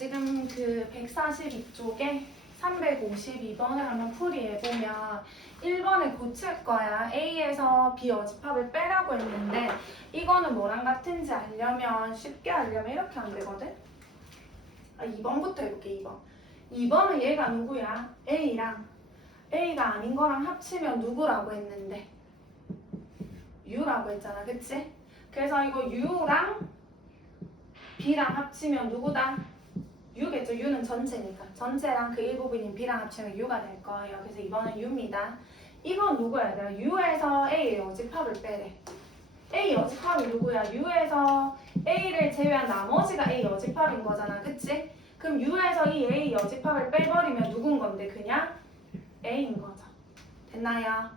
지금 그 142쪽에 352번을 한번 풀이해보면 1번을 고칠 거야. A에서 B 여집합을 빼라고 했는데 이거는 뭐랑 같은지 알려면 쉽게 알려면 이렇게 하면 되거든. 2번부터 해볼게. 2번. 2번은 얘가 누구야? A랑 A가 아닌 거랑 합치면 누구라고 했는데 U라고 했잖아. 그치? 그래서 이거 U랑 B랑 합치면 누구다? U겠죠. U는 전체니까. 전체랑 그 일부분인 B랑 합치면 U가 될 거예요. 그래서 이번은 U입니다. 이건 누구야? 얘들아? U에서 A의 여집합을 빼래. A 여집합이 누구야? U에서 A를 제외한 나머지가 A 여집합인 거잖아. 그치? 그럼 U에서 이 A 여집합을 빼버리면 누군 건데 그냥 A인 거죠. 됐나요?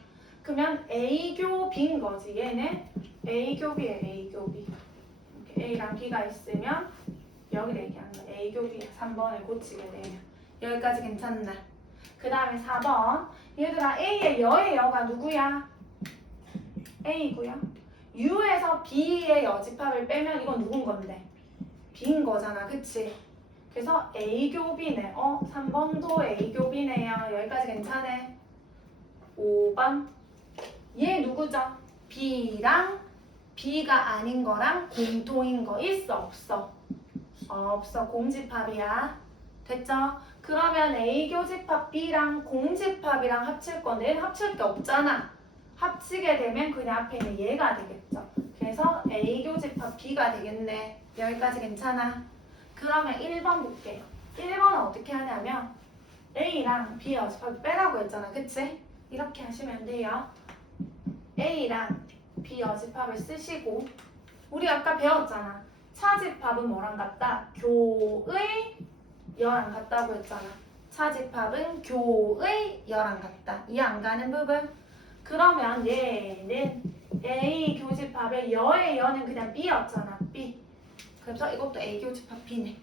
그러면 A교 B인 거지. 얘는 A교 B에 A교 B. 이렇게 A랑 B가 있으면 여기를 얘기하는 거야. A교 B 3번을 고치게 되면 여기까지 괜찮나? 그 다음에 4번 얘들아 A의 여의 여가 누구야? A고요. U에서 B의 여집합을 빼면 이건 누군 건데? B인 거잖아. 그치? 그래서 A교 B네. 3번도 A교 B네요. 여기까지 괜찮네. 5번 얘 누구죠? B랑 B가 아닌 거랑 공통인 거 있어 없어? 없어. 공집합이야. 됐죠? 그러면 A 교집합 B랑 공집합이랑 합칠 건데 얘는 합칠 게 없잖아. 합치게 되면 그냥 앞에 있는 얘가 되겠죠. 그래서 A 교집합 B가 되겠네. 여기까지 괜찮아? 그러면 1번 볼게요. 1번은 어떻게 하냐면 A랑 B 여집합 빼라고 했잖아. 그치? 이렇게 하시면 돼요. A랑 B 여집합을 쓰시고 우리 아까 배웠잖아. 차집합은 뭐랑 같다? 교의 여랑 같다고 했잖아. 차집합은 교의 여랑 같다. 이해 안 가는 부분? 그러면 얘는 A 교집합의 여의 여는 그냥 B였잖아. B. 그래서 이것도 A 교집합 B네.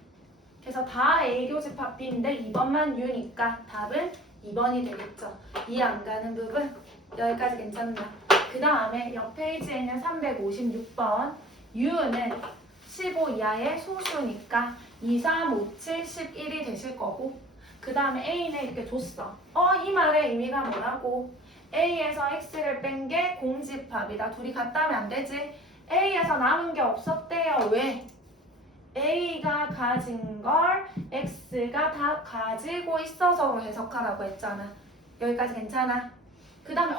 그래서 다 A 교집합 B인데 2번만 U니까 답은 2번이 되겠죠. 이해 안 가는 부분? 여기까지 괜찮나? 그 다음에 옆 페이지에 있는 356번 U는 15 이하의 소수니까 2, 3, 5, 7, 11이 되실 거고 그 다음에 A는 이렇게 줬어. 이 말의 의미가 뭐라고? A에서 X를 뺀 게 공집합이다. 둘이 같다면 안 되지? A에서 남은 게 없었대요. 왜? A가 가진 걸 X가 다 가지고 있어서로 해석하라고 했잖아. 여기까지 괜찮아? 그 다음에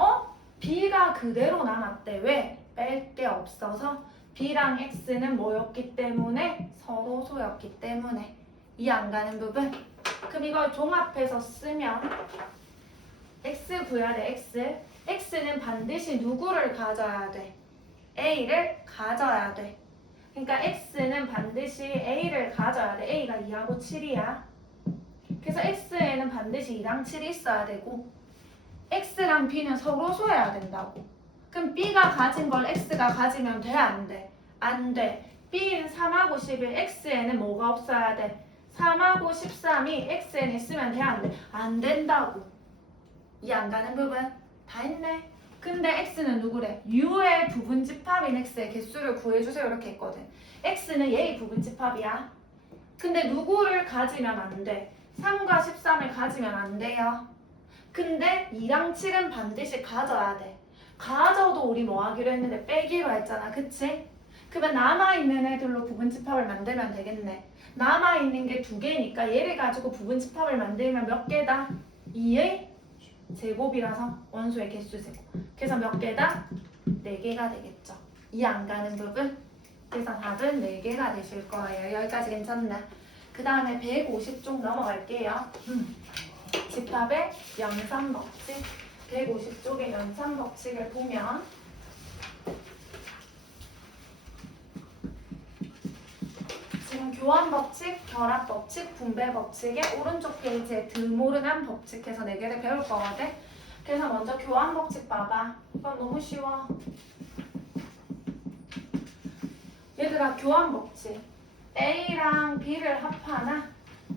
B가 그대로 남았대. 왜? 뺄 게 없어서 B랑 X는 뭐였기 때문에? 서로 소였기 때문에. 이해 안 가는 부분? 그럼 이걸 종합해서 쓰면 X 구해야 돼. X. X는 반드시 누구를 가져야 돼? A를 가져야 돼. 그러니까 X는 반드시 A를 가져야 돼. A가 2하고 7이야. 그래서 X에는 반드시 2랑 7이 있어야 되고 X랑 B는 서로 소해야 된다고. 그럼 B가 가진 걸 X가 가지면 돼? 안 돼? 안 돼. B는 3하고 11, X에는 뭐가 없어야 돼? 3하고 13이 X에는 있으면 돼? 안 돼? 안 된다고. 이해 안 가는 부분? 다 했네. 근데 X는 누구래? U의 부분집합인 X의 개수를 구해주세요 이렇게 했거든. X는 얘의 부분집합이야. 근데 누구를 가지면 안 돼? 3과 13을 가지면 안 돼요. 근데 2랑 7은 반드시 가져야 돼. 가져도 우리 뭐 하기로 했는데 빼기로 했잖아. 그치? 그러면 남아있는 애들로 부분집합을 만들면 되겠네. 남아있는 게 2개니까 얘를 가지고 부분집합을 만들면 몇 개다? 2의 제곱이라서 원소의 개수 제곱. 그래서 몇 개다? 4개가 되겠죠. 이해 안 가는 부분? 그래서 답은 4개가 되실 거예요. 여기까지 괜찮나? 그 다음에 150쪽 넘어갈게요. 집합의 연산 법칙. 150쪽의 연산 법칙을 보면 지금 교환 법칙, 결합 법칙, 분배 법칙의 오른쪽 페이지에 드모르간 법칙해서 4개를 배울 거거든. 그래서 먼저 교환 법칙 봐봐. 이건 너무 쉬워. 얘들아 교환 법칙. A랑 B를 합하나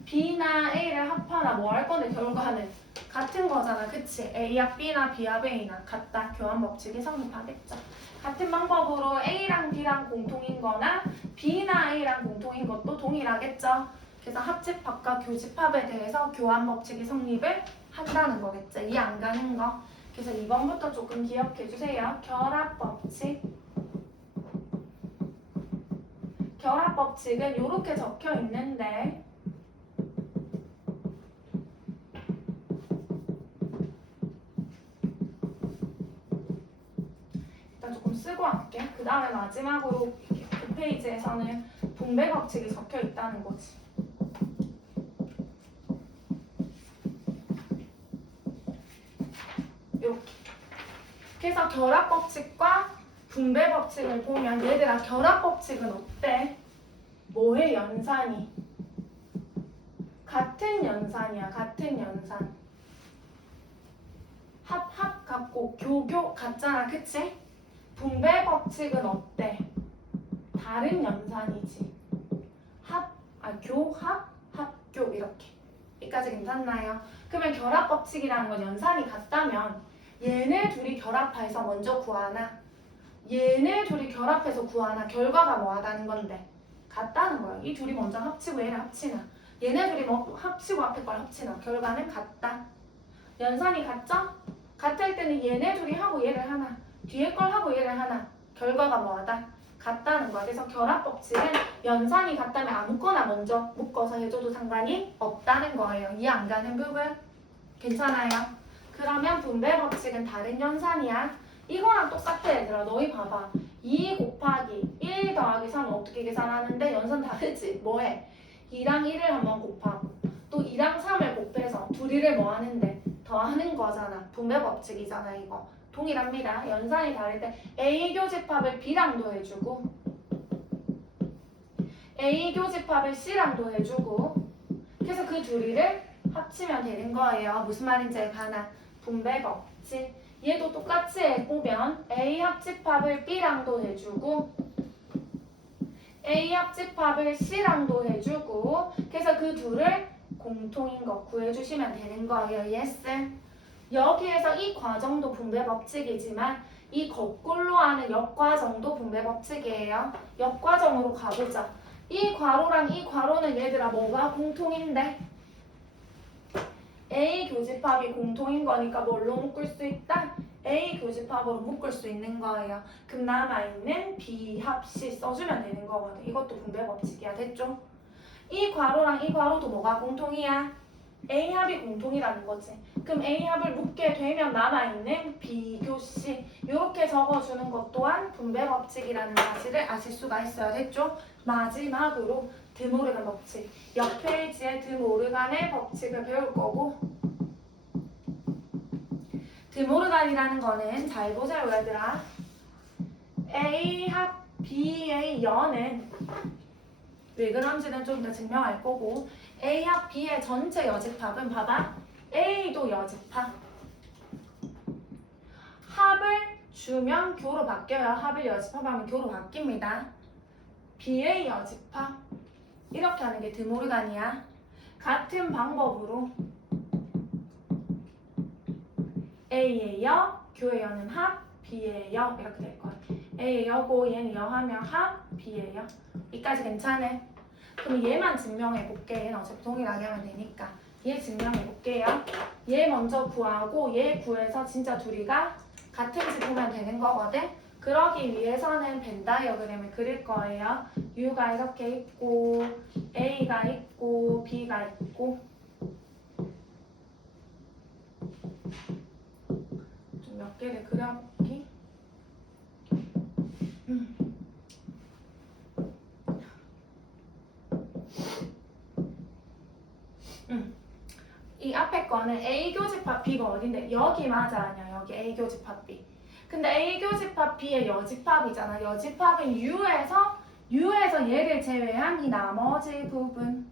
B나 A를 합하나 뭐 할 건데 결과는 같은 거잖아. 그치? A합 B나 B합 A나 같다. 교환 법칙이 성립하겠죠. 같은 방법으로 A랑 B랑 공통인 거나 B나 A랑 공통인 것도 동일하겠죠. 그래서 합집합과 교집합에 대해서 교환 법칙이 성립을 한다는 거겠죠. 이해 안 가는 거. 그래서 2번부터 조금 기억해 주세요. 결합 법칙. 결합 법칙은 이렇게 적혀 있는데 일단 조금 쓰고 할게. 그 다음에 마지막으로 그 페이지에서는 분배 법칙이 적혀 있다는 거지. 이렇게. 그래서 결합 법칙과 분배 법칙을 보면 얘들아 결합 법칙은 어때? 뭐의 연산이? 같은 연산이야. 같은 연산. 합 같고 교교 같잖아. 그치? 분배 법칙은 어때? 다른 연산이지. 교합, 합교 이렇게. 여기까지 괜찮나요? 그러면 결합 법칙이라는 건 연산이 같다면 얘네 둘이 결합해서 먼저 구하나 얘네 둘이 결합해서 구하나 결과가 뭐하다는 건데 같다는 거야. 이 둘이 먼저 합치고 얘를 합치나 얘네 둘이 뭐 합치고 앞에 걸 합치나 결과는 같다. 연산이 같죠? 같을 때는 얘네 둘이 하고 얘를 하나 뒤에 걸 하고 얘를 하나 결과가 뭐하다? 같다는 거야. 그래서 결합 법칙은 연산이 같다면 아무거나 먼저 묶어서 해줘도 상관이 없다는 거예요. 이해 안 가는 부분? 괜찮아요? 그러면 분배 법칙은 다른 연산이야. 이거랑 똑같아 얘들아. 너희 봐봐. 2 곱하기 1 더하기 3은 어떻게 계산하는데 연산 다르지? 뭐해? 2랑 1을 한번 곱하고 또 2랑 3을 곱해서 둘이를 뭐 하는데? 더하는 거잖아. 분배 법칙이잖아 이거. 동일합니다. 연산이 다를 때 A 교집합을 B랑 더해주고 A 교집합을 C랑 더해주고 그래서 그 둘이를 합치면 되는 거예요. 무슨 말인지 가나 분배 법칙. 얘도 똑같이 해보면 A 합집합을 B랑도 해주고 A 합집합을 C랑도 해주고 그래서 그 둘을 공통인 거 구해주시면 되는 거예요. yes. 여기에서 이 과정도 분배 법칙이지만 이 거꾸로 하는 역과정도 분배 법칙이에요. 역과정으로 가보자. 이 괄호랑 이 괄호는 얘들아 뭐가 공통인데? A 교집합이 공통인 거니까 뭘로 묶을 수 있다? A 교집합으로 묶을 수 있는 거예요. 그럼 남아있는 B 합 C 써주면 되는 거거든. 이것도 분배 법칙이야. 됐죠? 이 괄호랑 이 괄호도 뭐가 공통이야? A 합이 공통이라는 거지. 그럼 A 합을 묶게 되면 남아있는 B 교 C 이렇게 적어주는 것 또한 분배 법칙이라는 사실을 아실 수가 있어야 됐죠? 마지막으로 드모르간 법칙. 옆 페이지에 드모르간의 법칙을 배울 거고 드모르간이라는 거는 잘 보세요 얘들아. A 합 B의 여는 왜 그런지는 좀 더 증명할 거고 A 합 B의 전체 여집합은 봐봐. A도 여집합. 합을 주면 교로 바뀌어요. 합을 여집합하면 교로 바뀝니다. B의 여집합. 이렇게 하는 게 드모르간이야. 같은 방법으로 A의 여, 교의 여는 합, B의 여 이렇게 될 거야. A의 여고 얘는 여 하면 합, B의 여. 이까지 괜찮네? 그럼 얘만 증명해 볼게. 얘는 어차피 동일하게 하면 되니까. 얘 증명해 볼게요. 얘 먼저 구하고 얘 구해서 진짜 둘이가 같은지 보면 되는 거거든. 그러기 위해서는 벤 다이어그램을 그릴 거예요. U가 이렇게 있고 A가 있고 B가 있고 좀 몇 개를 그려볼게. 이 앞에 거는 A 교집합 B가 어딘데? 여기 맞아 아니야? 여기 A 교집합 B. 근데 A 교집합 B의 여집합이잖아. 여집합은 U에서 얘를 제외한 이 나머지 부분.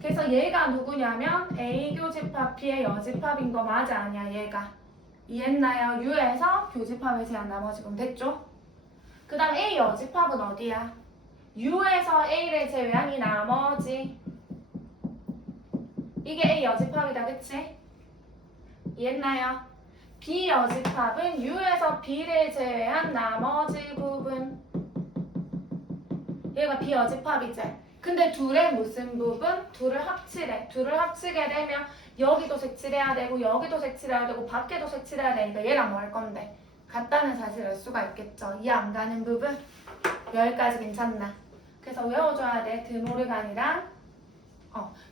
그래서 얘가 누구냐면 A 교집합 B의 여집합인 거 맞아 아니야? 얘가. 이해했나요? U에서 교집합을 제외한 나머지 부분 됐죠? 그 다음 A 여집합은 어디야? U에서 A를 제외한 이 나머지. 이게 A 여집합이다, 그치? 이해했나요? B 여집합은 U에서 B를 제외한 나머지 부분. 얘가 비어집합이지. 근데 둘의 무슨 부분? 둘을 합치래. 둘을 합치게 되면 여기도 색칠해야 되고 여기도 색칠해야 되고 밖에도 색칠해야 되니까 얘랑 뭐 할 건데? 같다는 사실을 알 수가 있겠죠. 이 안 가는 부분? 여기까지 괜찮나? 그래서 외워줘야 돼. 드모르간이랑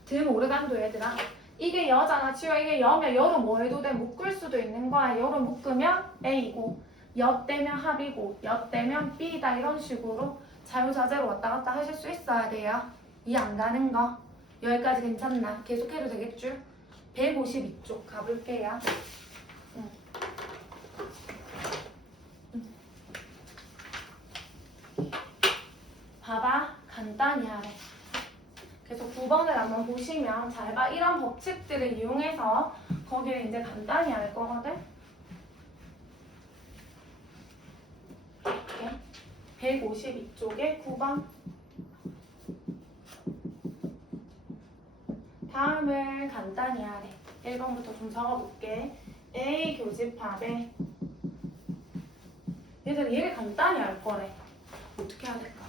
드모르간도 얘들아. 이게 여잖아. 치워 이게 여면 여로 뭐 해도 돼? 묶을 수도 있는 거야. 여로 묶으면 A고 여 떼면 합이고 여 떼면 B다. 이런 식으로 자유자재로 왔다 갔다 하실 수 있어야 돼요. 이 안 가는 거. 여기까지 괜찮나? 계속해도 되겠죠? 152쪽 가볼게요. 봐봐. 간단히 하래. 그래서 9번을 한번 보시면 잘 봐. 이런 법칙들을 이용해서 거기를 이제 간단히 할 거거든. 152쪽에 9번. 다음을 간단히 하래. 1번부터 좀 적어볼게. A 교집합에 얘를 간단히 할 거래. 어떻게 해야 될까?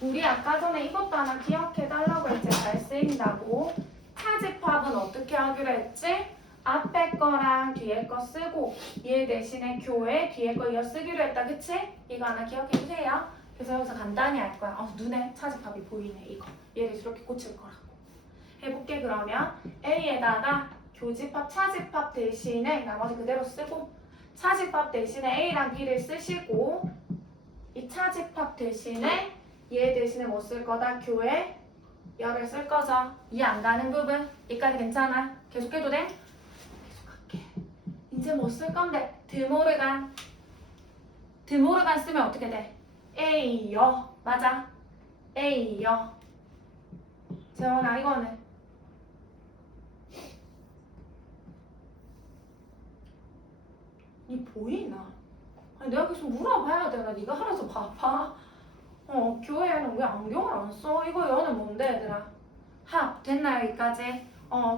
우리 아까 전에 이것도 하나 기억해달라고 했지. 잘 쓰인다고. 차집합은 어떻게 하기로 했지? 앞에 거랑 뒤에 거 쓰고 얘 대신에 교에 뒤에 거 이어 쓰기로 했다. 그치? 이거 하나 기억해주세요. 그래서 여기서 간단히 할 거야. 눈에 차집합이 보이네. 이거. 얘를 이렇게 고칠 거라고. 해볼게. 그러면 A에다가 교집합, 차집합 대신에 나머지 그대로 쓰고 차집합 대신에 A랑 B를 쓰시고 이 차집합 대신에 얘 대신에 뭐 쓸 거다? 교에 열을 쓸 거죠. 이 안 가는 부분. 여기까지 괜찮아? 계속해도 돼? 계속할게. 이제 뭐 쓸 건데? 드모르간. 드모르간 쓰면 어떻게 돼? A여. 맞아? A여. 재원아 이거는 니 보이나? 아니 내가 계속 물어봐야 되나? 네가 알아서 봐봐. 교회에는 왜 안경을 안 써? 이거 여는 뭔데 얘들아? 합 됐나 여기까지?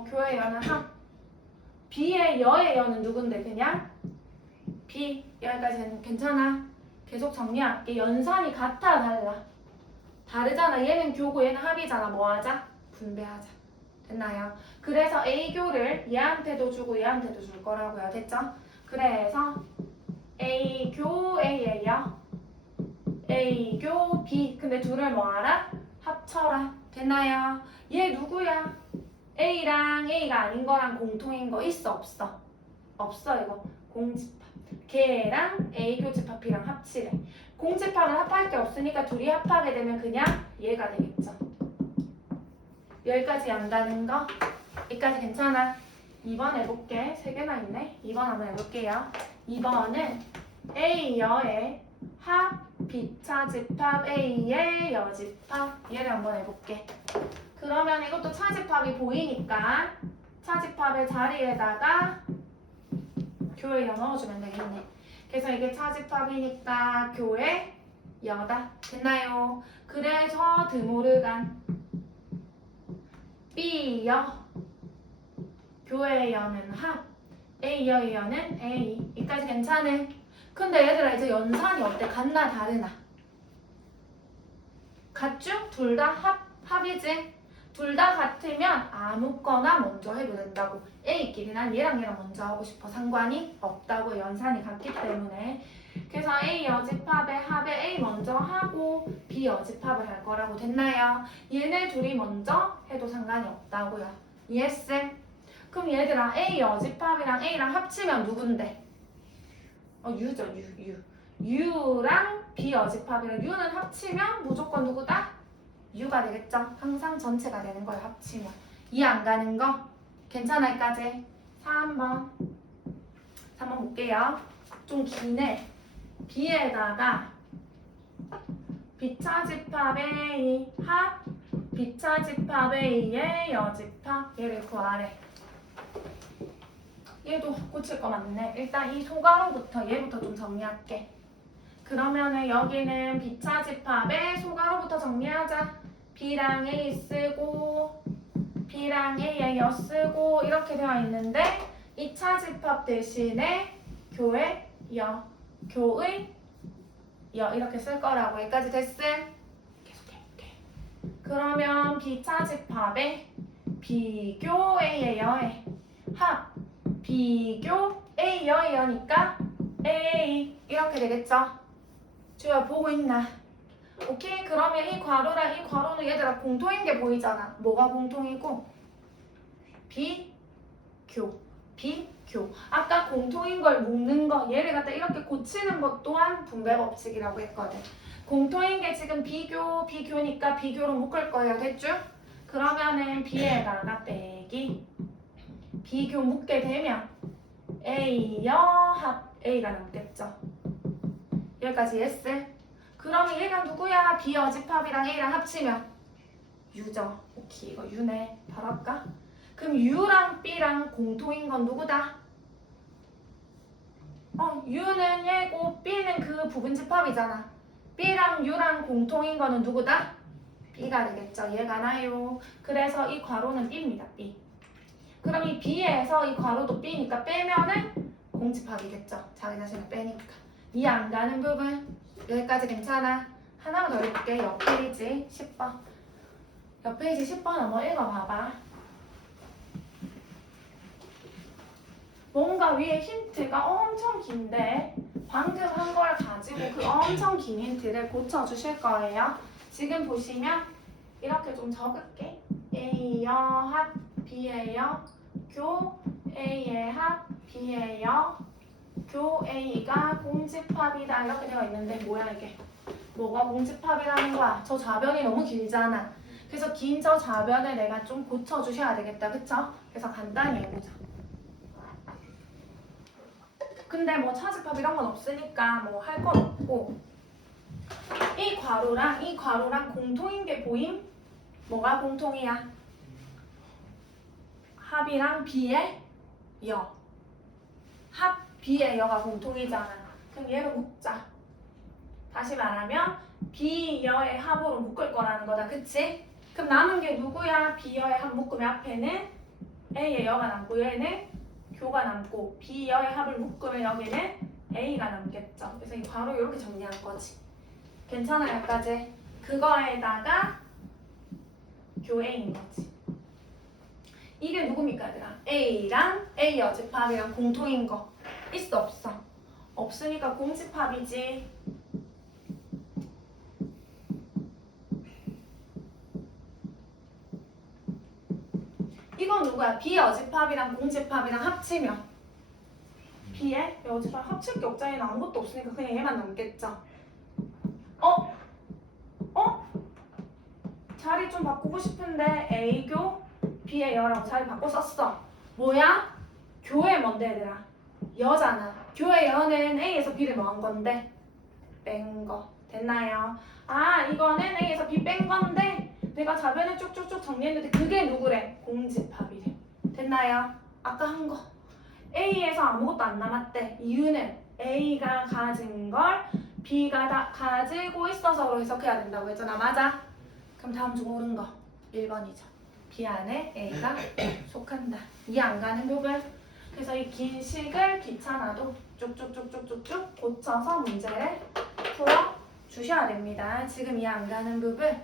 교회 여는 합. B의 여의 여는 누군데 그냥? B 여기까지는 괜찮아? 계속 정리할게. 연산이 같아 달라? 다르잖아. 얘는 교고 얘는 합이잖아. 뭐 하자? 분배하자. 됐나요? 그래서 A교를 얘한테도 주고 얘한테도 줄 거라고요. 됐죠? 그래서 A교 A예요. A교 B. 근데 둘을 뭐 알아? 합쳐라. 됐나요? 얘 누구야? A랑 A가 아닌 거랑 공통인 거 있어 없어? 없어 이거. 공집합. 걔랑 A 교집합 B랑 합치래. 공집합은 합할 게 없으니까 둘이 합하게 되면 그냥 얘가 되겠죠. 여기까지 안다는 거? 여기까지 괜찮아? 2번 해볼게. 3개나 있네. 2번 한번 해볼게요. 2번은 A여의 합 B차집합 A의 여집합. 얘를 한번 해볼게. 그러면 이것도 차집합이 보이니까 차집합의 자리에다가 교회 여 넣어주면 되겠네. 그래서 이게 차집합이니까 교회 여다. 됐나요? 그래서 드모르간 B여 교회 여는 합 A여의 여는 A. 여기까지 괜찮은? 근데 얘들아 이제 연산이 어때? 같나 다르나? 같죠? 둘 다 합이지? 둘 다 같으면 아무거나 먼저 해도 된다고. A끼리 난 얘랑 먼저 하고 싶어. 상관이 없다고. 연산이 같기 때문에. 그래서 A 여집합의 합에 A 먼저 하고 B 여집합을 할 거라고. 됐나요? 얘네 둘이 먼저 해도 상관이 없다고요. 이해했어? 그럼 얘들아 A 여집합이랑 A랑 합치면 누군데? U죠. U랑 B 여집합이랑 U는 합치면 무조건 누구다? U가 되겠죠? 항상 전체가 되는 거예요. 합치면. 이 안 가는 거? 괜찮아 여기까지? 3번 볼게요. 좀 기네. B에다가 B차집합 A 합 B차집합 A의 여집합 얘를 구하래. 얘도 고칠 거 맞네. 일단 이 소가로부터 얘부터 좀 정리할게. 그러면은 여기는 B차집합의 소가로부터 정리하자. B랑 A 쓰고 B랑 A의 여 쓰고 이렇게 되어 있는데 이 차집합 대신에 교의 여, 교의 이렇게 쓸 거라고. 여기까지 됐음? 계속해볼게. 그러면 비차집합의 비교 A예요. 합 비교 A여니까 A 이렇게 되겠죠? 주야 보고 있나? 오케이? 그러면 이 괄호랑 이 괄호는 얘들아 공통인 게 보이잖아. 뭐가 공통이고? 비교. 아까 공통인 걸 묶는 거 얘를 갖다 이렇게 고치는 것 또한 분배 법칙이라고 했거든. 공통인 게 지금 비교니까 비교로 묶을 거예요. 됐죠? 그러면은 B에다가 빼기 비교 묶게 되면 A여 합 A가 남겠죠. 여기까지 yes? 그러면 얘가 누구야? B 어집합이랑 A랑 합치면 U죠. 오케이 이거 U네. 바로 할까? 그럼 U랑 B랑 공통인 건 누구다? U는 얘고 B는 그 부분집합이잖아. B랑 U랑 공통인 거는 누구다? B가 되겠죠. 얘가 나요. 그래서 이 괄호는 B입니다. B. 그럼 이 B에서 이 괄호도 B니까 빼면은 공집합이겠죠. 자기 자신을 빼니까. 이 안 가는 부분 여기까지 괜찮아? 하나만 더 읽을게. 옆 페이지 10번. 옆 페이지 10번 한번 읽어봐봐. 뭔가 위에 힌트가 엄청 긴데 방금 한 걸 가지고 그 엄청 긴 힌트를 고쳐주실 거예요. 지금 보시면 이렇게 좀 적을게. A여 합 B예요. 교 A의 합 B예요. 교 A가 공집합이다 이렇게 되어 있는데 뭐야 이게? 뭐가 공집합이라는 거야? 저 좌변이 너무 길잖아. 그래서 긴 저 좌변을 내가 좀 고쳐주셔야 되겠다. 그쵸? 그래서 간단히 해보자. 근데 뭐 차집합 이런 건 없으니까 뭐 할 건 없고 이 괄호랑 공통인 게 보임? 뭐가 공통이야? 합이랑 B의 여. 합 B의 여가 공통이잖아. 그럼 얘를 묶자. 다시 말하면 B여의 합으로 묶을 거라는 거다. 그치? 그럼 남은 게 누구야? B여의 합 묶으면 앞에는 A의 여가 남고 얘는 교가 남고 B여의 합을 묶으면 여기는 A가 남겠죠. 그래서 이 괄호 이렇게 정리한 거지. 괜찮아 여기까지? 그거에다가 교 A인 거지. 이게 누굽니까 얘들아? A랑 A 어집합이랑 공통인 거 있어 없어? 없으니까 공집합이지. 이건 누구야? B 어집합이랑 공집합이랑 합치면 B의 어집합 합칠 게 없잖아. 아무것도 없으니까 그냥 얘만 남겠죠. 자리 좀 바꾸고 싶은데 A교 B의 여라고 자리 바꿔 썼어. 뭐야? 교의 뭔데 얘들아? 여잖아. 교의 여는 A에서 B를 뭐 한 건데? 뺀 거. 됐나요? 이거는 A에서 B 뺀 건데 내가 좌변을 쭉쭉쭉 정리했는데 그게 누구래? 공집합이래. 됐나요? 아까 한 거. A에서 아무것도 안 남았대. 이유는 A가 가진 걸 B가 다 가지고 있어서로 해석해야 된다고 했잖아. 맞아? 그럼 다음 중 옳은 거 1번이죠. B 안에 A가 속한다. 이해 안 가는 부분. 그래서 이 긴 식을 귀찮아도 쭉쭉쭉쭉쭉쭉 고쳐서 문제를 풀어 주셔야 됩니다. 지금 이해 안 가는 부분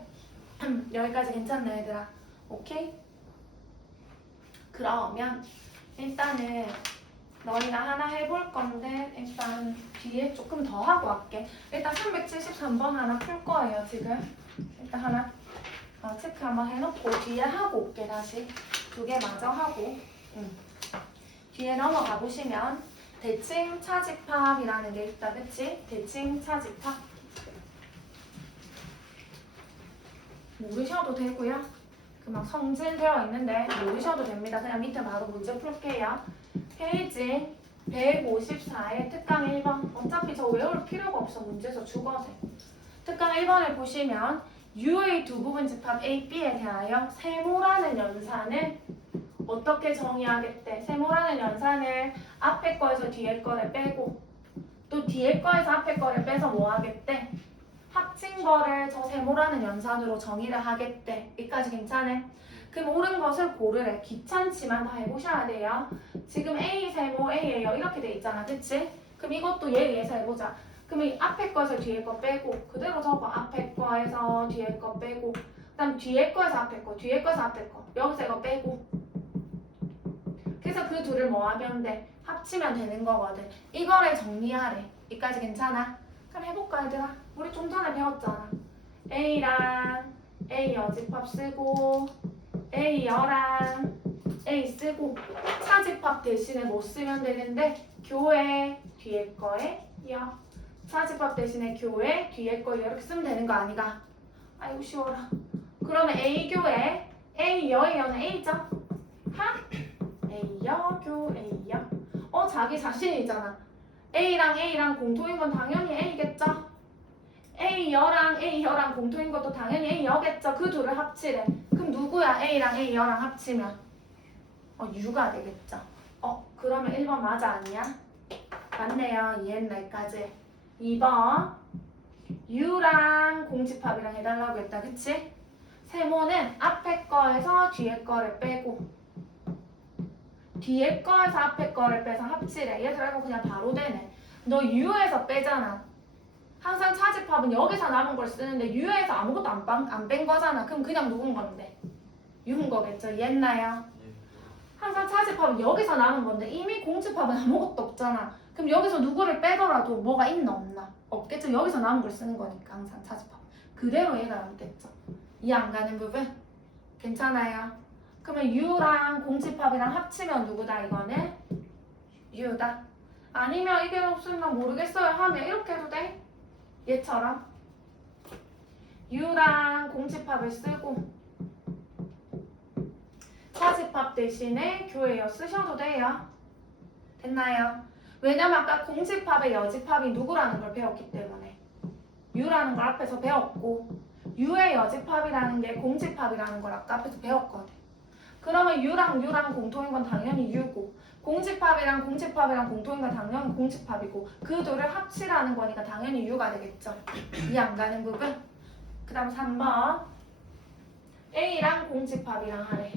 여기까지 괜찮나 얘들아? 오케이? 그러면 일단은 너희가 하나 해볼 건데 일단 뒤에 조금 더 하고 할게. 일단 373번 하나 풀 거예요 지금. 일단 하나 체크 한번 해놓고 뒤에 하고 올게. 다시 두 개 마저 하고 뒤에 넘어가 보시면 대칭 차집합이라는 게 있다. 그치? 대칭 차집합 모르셔도 되고요. 그 막 성질되어 있는데 모르셔도 됩니다. 그냥 밑에 바로 문제 풀게요. 페이지 154에 특강 1번. 어차피 저 외울 필요가 없어. 문제에서 죽어서. 특강 1번을 보시면 U의 두 부분 집합 A, B에 대하여 세모라는 연산을 어떻게 정의하겠대? 세모라는 연산을 앞에 거에서 뒤에 거를 빼고 또 뒤에 거에서 앞에 거를 빼서 뭐 하겠대? 합친 거를 저 세모라는 연산으로 정의를 하겠대. 여기까지 괜찮아? 그럼 옳은 것을 고르래. 귀찮지만 다 해보셔야 돼요. 지금 A 세모 A예요. 이렇게 돼 있잖아. 그치? 그럼 이것도 얘 위해서 해보자. 그러면 이 앞에 거에서 뒤에 거 빼고 그대로 적어. 앞에 거에서 뒤에 거 빼고 그 다음 뒤에 거에서 앞에 거 뒤에 거에서 앞에 거 여기서 이거 빼고 그래서 그 둘을 뭐 하면 돼? 합치면 되는 거거든. 이거를 정리하래. 여기까지 괜찮아? 그럼 해볼까 얘들아? 우리 좀 전에 배웠잖아. A랑 A 여집합 쓰고 A 여랑 A 쓰고 차집합 대신에 뭐 쓰면 되는데 교회 뒤에 거에 여 차집합 대신에 교회 뒤에 거 이렇게 쓰면 되는 거 아니가? 아이고 쉬워라. 그러면 A 교회 A 여의 여는 A죠? 하? A 여 교 A 여 자기 자신이잖아. A랑 공통인 건 당연히 A겠죠? A 여랑 A 여랑 공통인 것도 당연히 A 여겠죠? 그 둘을 합치래. 그럼 누구야? A랑 A 여랑 합치면 U가 되겠죠? 그러면 1번 맞아 아니야? 맞네요. 이해했나까지 2번 U랑 공집합이랑 해달라고 했다. 그치? 세모는 앞에 거에서 뒤에 거를 빼고 뒤에 거에서 앞에 거를 빼서 합치래. 얘들아 이거 그냥 바로 되네. 너 U에서 빼잖아. 항상 차집합은 여기서 남은 걸 쓰는데 U에서 아무것도 안 뺀 거잖아. 그럼 그냥 누군 건데? U인 거겠죠? 이해했나요? 항상 차집합은 여기서 남은 건데 이미 공집합은 아무것도 없잖아. 그럼 여기서 누구를 빼더라도 뭐가 있나 없나? 없겠죠? 여기서 남은 걸 쓰는 거니까 항상 차집합. 그대로 얘가 남겠죠? 이해 안 가는 부분? 괜찮아요? 그러면 U랑 공집합이랑 합치면 누구다 이거는? U다. 아니면 이게 없으면 난 모르겠어요 하면 이렇게 해도 돼. 얘처럼 U랑 공집합을 쓰고 차집합 대신에 교회여 쓰셔도 돼요. 됐나요? 왜냐면 아까 공집합의 여집합이 누구라는 걸 배웠기 때문에 U라는 걸 앞에서 배웠고 U의 여집합이라는 게 공집합이라는 걸 아까 앞에서 배웠거든. 그러면 U랑 공통인 건 당연히 U고 공집합이랑 공통인 건 당연히 공집합이고 그 둘을 합치라는 거니까 당연히 U가 되겠죠. 이해 안 가는 부분? 그 다음 3번 A랑 공집합이랑 하래.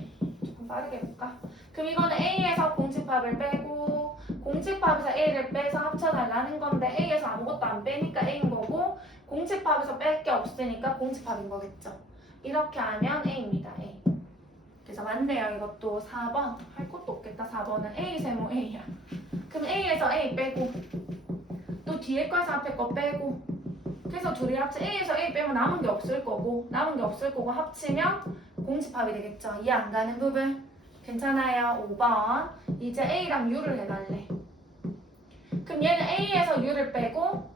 조금 빠르게 해볼까? 그럼 이거는 A에서 공집합을 빼고 공집합에서 A를 빼서 합쳐달라는 건데 A에서 아무것도 안 빼니까 A인 거고 공집합에서 뺄 게 없으니까 공집합인 거겠죠. 이렇게 하면 A입니다. A. 그래서 맞네요. 이것도 4번 할 것도 없겠다. 4번은 A 세모 A야. 그럼 A에서 A 빼고 또 뒤에 거에서 앞에 거 빼고 그래서 둘이 합쳐 A에서 A 빼면 남은 게 없을 거고 합치면 공집합이 되겠죠. 이해 안 가는 부분? 괜찮아요. 5번 이제 A랑 U를 해달래. 그럼 얘는 A에서 U를 빼고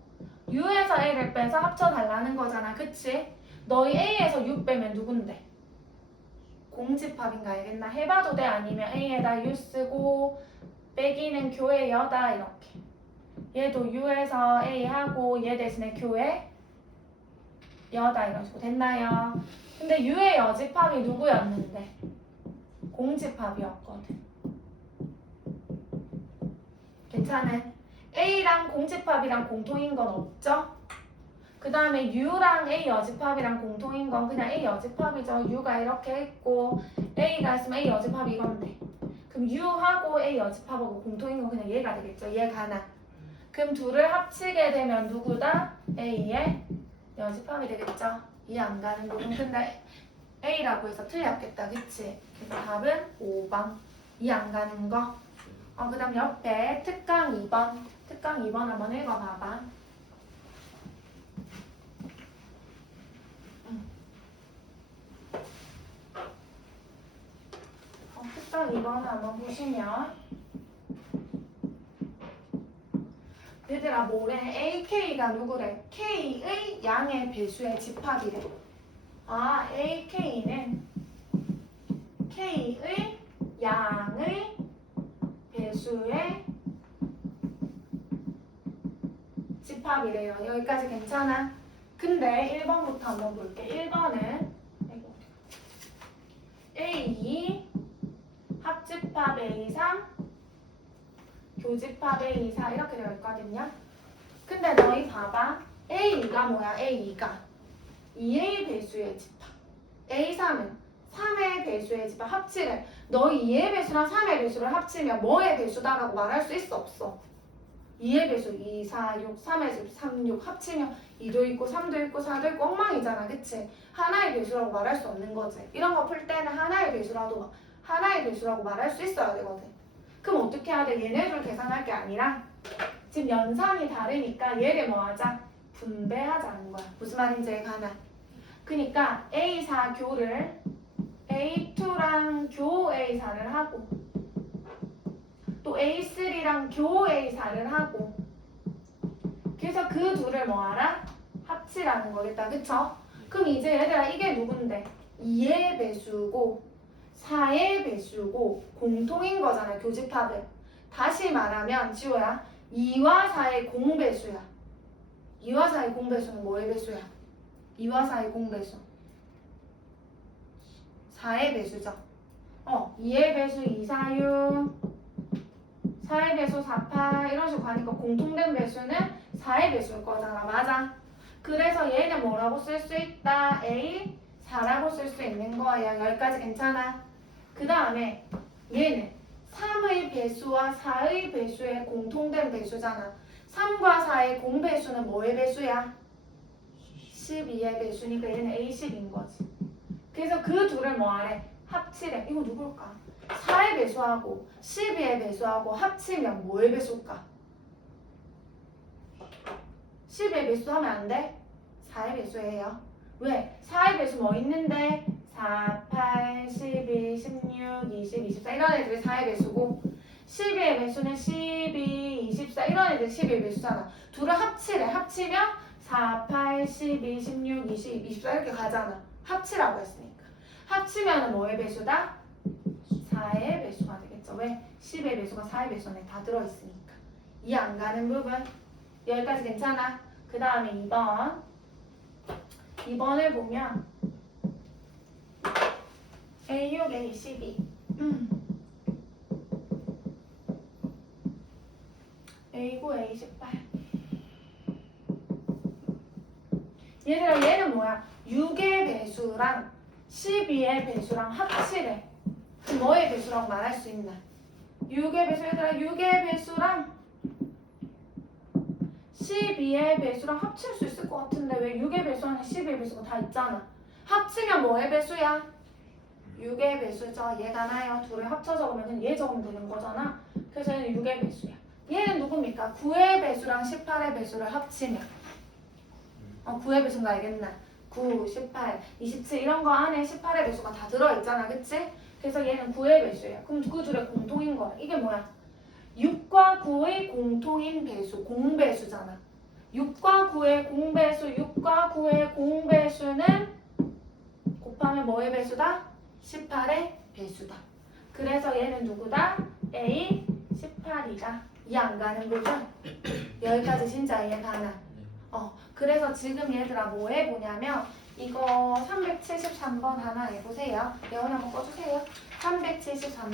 U에서 A를 빼서 합쳐달라는 거잖아. 그치? 너희 A에서 U 빼면 누군데? 공집합인가 알겠나? 해봐도 돼. 아니면 A에다 U 쓰고 빼기는 교회 여다 이렇게. 얘도 U에서 A 하고 얘 대신에 교회 여다 이런 식으로 됐나요? 근데 U의 여집합이 누구였는데? 공집합이었거든. 괜찮은? A랑 공집합이랑 공통인 건 없죠? 그 다음에 U랑 A 여집합이랑 공통인 건 그냥 A 여집합이죠. U가 이렇게 있고 A가 있으면 A 여집합이 이건데 그럼 U하고 A 여집합하고 공통인 건 그냥 얘가 되겠죠. 얘가 하나. 그럼 둘을 합치게 되면 누구다? A의 여집합이 되겠죠. 이해 안 가는 부분. 근데 A라고 해서 틀렸겠다. 그치? 그래서 답은 5번. 이해 안 가는 거. 그 다음 옆에 특강 2번. 특강 2번 한번 읽어봐봐. 특강 2번을 한번 보시면 얘들아 뭐래? AK가 누구래? K의 양의 배수의 집합이래. AK는 K의 양의 배수의 집합이래요. 여기까지 괜찮아? 근데 1번부터 한번 볼게. 1번은 A2 합집합 A3 교집합 A4 이렇게 되어 있거든요. 근데 너희 봐봐. A2가 뭐야? A2가 2의 배수의 집합. A3은 3의 배수의 집합 합치래. 너희 2의 배수랑 3의 배수를 합치면 뭐의 배수다라고 말할 수 있어? 없어? 2의 배수 2, 4, 6, 3의 집 3, 6 합치면 2도 있고 3도 있고 4도 있고 엉망이잖아. 그치? 하나의 배수라고 말할 수 없는 거지. 이런 거 풀 때는 하나의 배수라고 말할 수 있어야 되거든. 그럼 어떻게 해야 돼? 얘네들 계산할 게 아니라 지금 연산이 다르니까 얘를 뭐 하자? 분배하자는 거야. 무슨 말인지 가나? 그러니까 A4 교를 A2랑 교 A4를 하고 또 A3랑 교 A4를 하고 그래서 그 둘을 뭐하라? 합치라는 거겠다. 그쵸? 그럼 이제 얘들아 이게 누군데? 2의 배수고 4의 배수고 공통인 거잖아. 교집합은. 다시 말하면 지호야 2와 4의 공배수야. 2와 4의 공배수는 뭐의 배수야? 2와 4의 공배수 4의 배수죠. 2의 배수 2, 4, 6 4의 배수 4, 8 이런 식으로 가니까 공통된 배수는 4의 배수일 거잖아. 맞아. 그래서 얘는 뭐라고 쓸 수 있다? A 4라고 쓸 수 있는 거야. 여기까지 괜찮아? 그 다음에 얘는 3의 배수와 4의 배수의 공통된 배수잖아. 3과 4의 공배수는 뭐의 배수야? 12의 배수니까 얘는 A10인 거지. 그래서 그 둘을 뭐하래? 합치래. 이거 누굴까? 4의 배수하고 12의 배수하고 합치면 뭐의 배수일까? 10의 배수하면 안 돼? 4의 배수예요. 왜? 4의 배수 뭐 있는데? 4, 8, 12, 16, 20, 24 이런 애들이 4의 배수고 12의 배수는 12, 24 이런 애들이 12의 배수잖아. 둘을 합치래. 합치면 4, 8, 12, 16, 20, 24 이렇게 가잖아. 합치라고 했으니까. 합치면 뭐의 배수다? 4의 배수가 되겠죠. 왜? 10의 배수가 4의 배수에 다 들어있으니까. 이해 안 가는 부분? 여기까지 괜찮아? 그 다음에 2번. 2번을 보면 A6, A12 A9, A18 얘들아 얘는 뭐야? 6의 배수랑 12의 배수랑 합치래. 그럼 뭐의 배수라고 말할 수 있나? 6의 배수 얘들아 6의 배수랑 12의 배수랑 합칠 수 있을 것 같은데 왜 6의 배수 안에 12의 배수가 다 있잖아. 합치면 뭐의 배수야? 6의 배수죠. 얘가 나요. 둘을 합쳐 적으면 그냥 얘 적으면 되는 거잖아. 그래서 얘는 6의 배수야. 얘는 누굽니까? 9의 배수랑 18의 배수를 합치면 9의 배수인가 알겠나? 9, 18, 27 이런 거 안에 18의 배수가 다 들어있잖아. 그치? 그래서 얘는 9의 배수예요. 그럼 그 둘의 공통인 거야. 이게 뭐야? 6과 9의 공통인 배수, 공배수잖아. 6과 9의 공배수, 6과 9의 공배수는 곱하면 뭐의 배수다? 18의 배수다. 그래서 얘는 누구다? A 18이다. 이해 안 가는 부분? 여기까지 진짜 이해 가나? 그래서 지금 얘들아 뭐 해보냐면 이거 373번 하나 해보세요. 예원 한번 꺼주세요. 373번